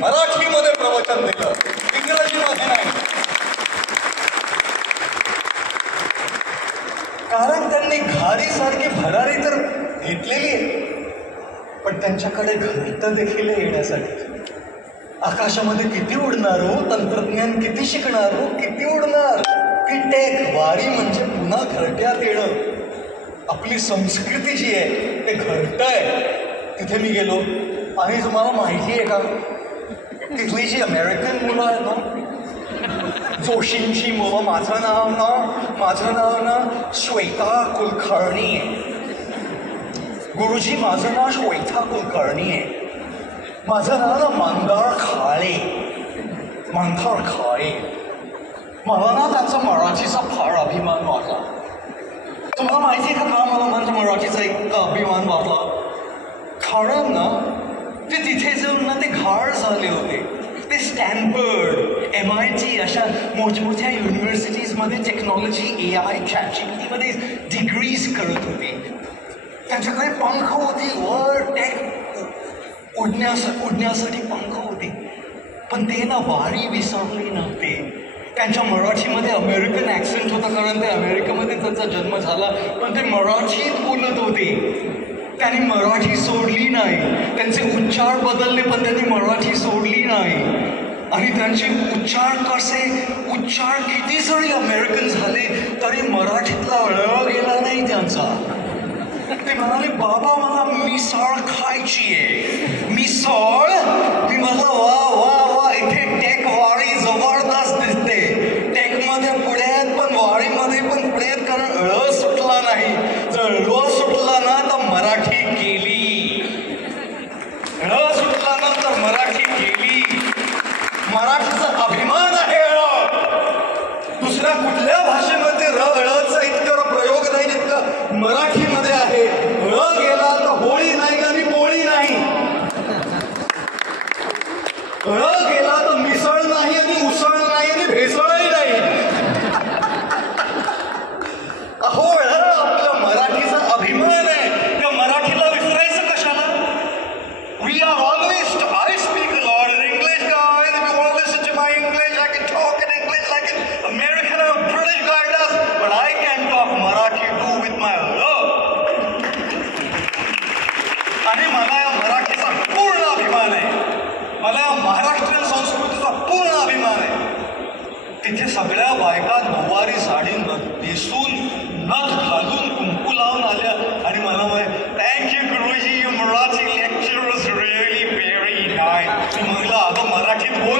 मराठीमध्ये प्रवचन दिलं, इंग्रजीमध्ये नाही. कारण त्यांनी घारीसारखी भरारी तर घेतलेली आहे, पण त्यांच्याकडे घरट देखील येण्यासाठी. आकाशामध्ये किती उडणार हो, तंत्रज्ञान किती शिकणार हो, किती उडणार की टेक. वारी म्हणजे पुन्हा घरट्यात येणं. आपली संस्कृती जी आहे ते घरट आहे. तिथे मी गेलो आणि तुम्हाला माहिती आहे का, तिथली जी अमेरिकन मुलं आहेत ना, जोशींची मुलं, माझं नाव ना श्वेता कुलकर्णी आहे. गुरुजी माझं नाव श्वेता कुलकर्णी आहे. माझं नाव ना मंदार खाळे. मला ना त्यांचा मराठीचा फार अभिमान वाटला. तुम्हाला माहिती आहे का मला म्हणजे मराठीचा एक अभिमान वाटला? कारण ना ते तिथे जाऊन ना ते घाण झाले होते. ते स्टॅनफर्ड, MIT अशा मोठमोठ्या युनिव्हर्सिटीजमध्ये टेक्नॉलॉजी, AI, ChatGPTमध्ये डिग्रीज करत होते. त्यांच्याकडे पंख होती, वर उडण्यासाठी पंख होते. पण ते ना वारी विसरली नव्हते. त्यांच्या मराठीमध्ये अमेरिकन ॲक्सेंट होता, कारण ते अमेरिकेमध्ये त्यांचा जन्म झाला, पण ते मराठीत बोलत होते. त्यांनी मराठी सोडली नाही. त्यांचे उच्चार बदलले, पण त्यांनी मराठी सोडली नाही. आणि त्यांचे उच्चार किती जरी अमेरिकन झाले तरी मराठीतला ळ गेला नाही त्यांचा. ते म्हणाले, बाबा मला मिसळ खायची आहे. मिसळ? मी म्हटलं वा वा वा, इथे टेक वारी जबरदस्त दिसते. टेकमध्ये पुढे आहेत, पण वारीमध्ये पण पुढे आहेत, कारण ळ सुटला नाही. जर ळ सुटला ना तर मराठी गेली. ळ सुटला ना तर मराठी गेली. मराठीचा अभिमान आहे ळ. दुसऱ्या कुठल्या भाषेमध्ये ळचा इतका प्रयोग नाही जितका मराठीमध्ये आहे. ळ गेला तर होळी नाही आणि पोळी नाही. ळ गेला तर मिसळ नाही आणि उसळ नाही आणि भेसळही नाही. अहो ळ आपल्या मराठीचा अभिमान आहे. त्या मराठीला विसरायचं कशाला? We are always, I speak a lot in English, guys. If you want to listen to my English, I can talk in English like an American or British guy does, but I can talk Marathi too with my love. आणि मला या मराठीचा पूर्ण अभिमान आहे. मला या महाराष्ट्रीयन संस्कृतीचा पूर्ण अभिमान आहे. तिथे सगळ्या बायका नऊवारी साडी नेसून, नथ घालून, कुंकू लावून आल्या आणि मला thank you guruji, your Marathi lecture was really very nice. मी म्हणलं, अगं मराठीत बोल